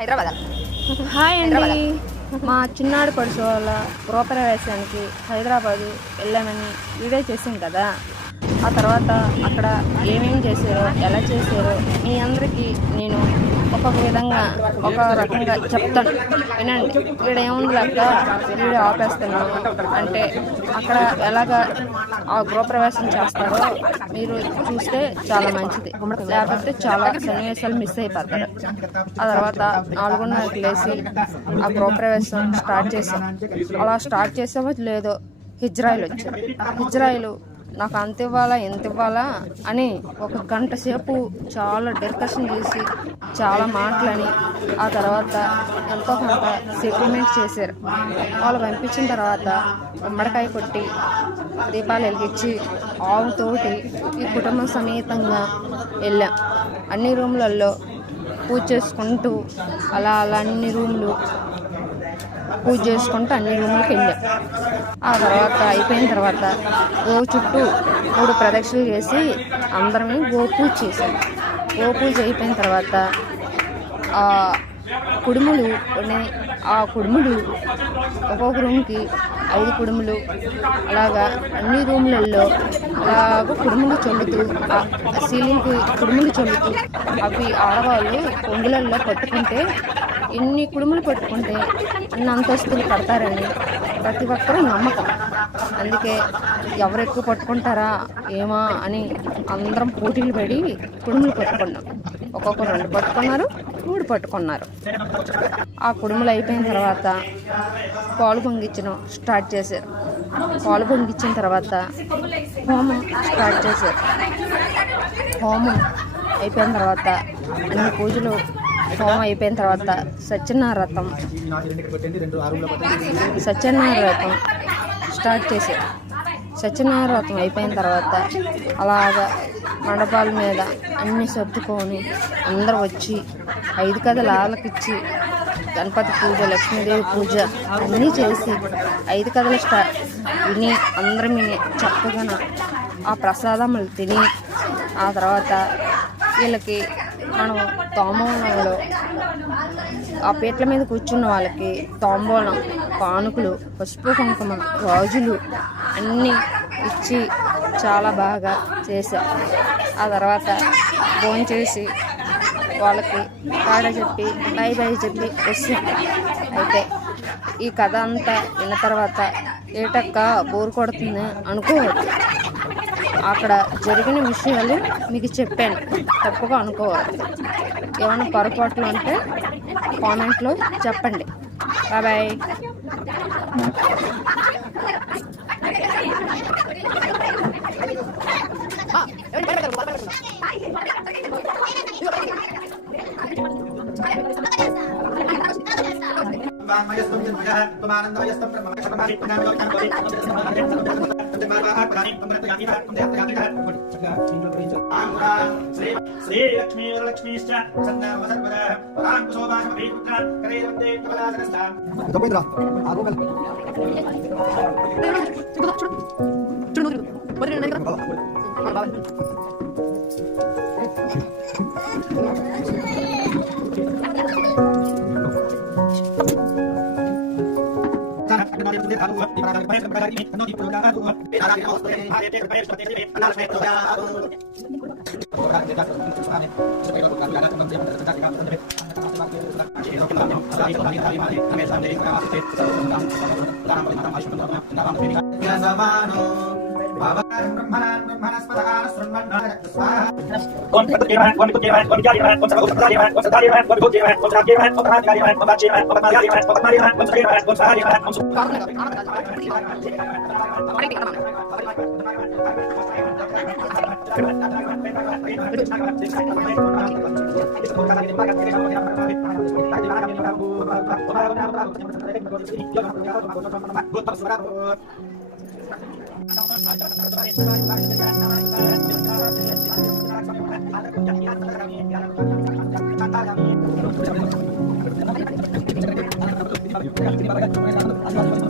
Hyderabad. Hi అండి. మా చిన్నాడు పడుచు వాళ్ళ గృహప్రవేశానికి హైదరాబాదు వెళ్ళామని వీడియో చేసాం కదా. ఆ తర్వాత అక్కడ ఏమేమి చేశారో, ఎలా చేశారో మీ అందరికీ నేను ఒక్కొక్క విధంగా ఒక రకంగా చెప్తాను, వినండి. ఇక్కడ ఏముంది లెక్క వీడియో ఆపేస్తున్నాను అంటే అక్కడ ఎలాగా ఆ గృహప్రవేశం చేస్తారో మీరు చూస్తే చాలా మంచిది, లేకపోతే చాలా సన్నివేశాలు మిస్ అయిపోతారు. ఆ తర్వాత 4:30కి లేచి ఆ గృహప్రవేశం స్టార్ట్ చేసాం. అలా స్టార్ట్ చేసామో లేదో హిజ్రాయిలు వచ్చారు. హిజ్రాయిలు నాకు అంత ఇవ్వాలా ఎంత ఇవ్వాలా అని ఒక గంట సేపు చాలా డిస్కషన్ చేసి చాలా మాటలని ఆ తర్వాత ఎంతో కొంత సెటిల్మెంట్ చేశారు. వాళ్ళు పంపించిన తర్వాత గుమ్మడికాయ కొట్టి దీపాలు వెలిగించి ఆవుతోటి ఈ కుటుంబ సమేతంగా వెళ్ళాం. అన్ని రూమ్లలో పూజ చేసుకుంటూ అలా అన్ని రూమ్లు పూజ చేసుకుంటూ అన్ని రూమ్లకు వెళ్ళాం. ఆ తర్వాత అయిపోయిన తర్వాత గోవు చుట్టూ 3 ప్రదక్షిణలు చేసి అందరం గోపూజ చేశాం. గోపూజ అయిపోయిన తర్వాత కుడుములు ఉన్నాయి. ఆ కుడుములు ఒక్కొక్క రూమ్కి 5 కుడుములు అలాగా అన్ని రూమ్లలో అలాగ కుడుములు చల్లుతూ సీలింగ్కి కుడుములు చల్లుతూ అవి ఆడవాళ్ళు పొంగులల్లో పట్టుకుంటే ఎన్ని కుడుములు పట్టుకుంటే అన్ని అంతస్తులు కడతారని ప్రతి ఒక్కరూ నమ్మకం. అందుకే ఎవరు ఎక్కువ పట్టుకుంటారా ఏమా అని అందరం పోటీలు పడి కుడుములు పట్టుకున్నాం. ఒక్కొక్కరు 2 పట్టుకున్నారు, 3 పట్టుకున్నారు. ఆ కుడుములు అయిపోయిన తర్వాత పాలు పొంగించడం స్టార్ట్ చేశారు. పాలు పొంగించిన తర్వాత హోమం స్టార్ట్ చేశారు. హోమం అయిపోయిన తర్వాత అన్ని పూజలు హోమం అయిపోయిన తర్వాత సత్యనారాయణ వ్రతం స్టార్ట్ చేశారు. సత్యనారాయణ వ్రతం అయిపోయిన తర్వాత అలాగా మండపాల మీద అన్నీ సర్దుకొని అందరూ వచ్చి 5 కథలు ఆలకిచ్చి గణపతి పూజ, లక్ష్మీదేవి పూజ అన్నీ చేసి 5 కథలు విని అందరం చక్కగా ఆ ప్రసాదములు తిని ఆ తర్వాత వీళ్ళకి మనం తాంబూలంలో ఆ పీటల మీద కూర్చున్న వాళ్ళకి తాంబూలం, పానుకులు, పసుపు కుంకుమ, గాజులు అన్నీ ఇచ్చి చాలా బాగా చేశాం. ఆ తర్వాత భోంచేసి వాళ్ళకి పాడ చెప్పి బై చెప్పి వచ్చాం. అయితే ఈ కథ అంతా విన్న తర్వాత ఏటక్క బోరు కొడుతుంది అనుకోవద్దు. అక్కడ జరిగిన విషయాలు మీకు చెప్పాను, తప్పుగా అనుకోవద్దు. ఏమైనా పొరపాట్లు ఉంటే కామెంట్లో చెప్పండి. బాయ్. శ్రీ లక్ష్మీ వరలక్ష్మీశ్చ సన్నామ సర్వదా పరాంకుశోభాష భీపుత్ర కరేవందే కమలాసనస్థాం గోవింద్ర ఆగోగల Gracias.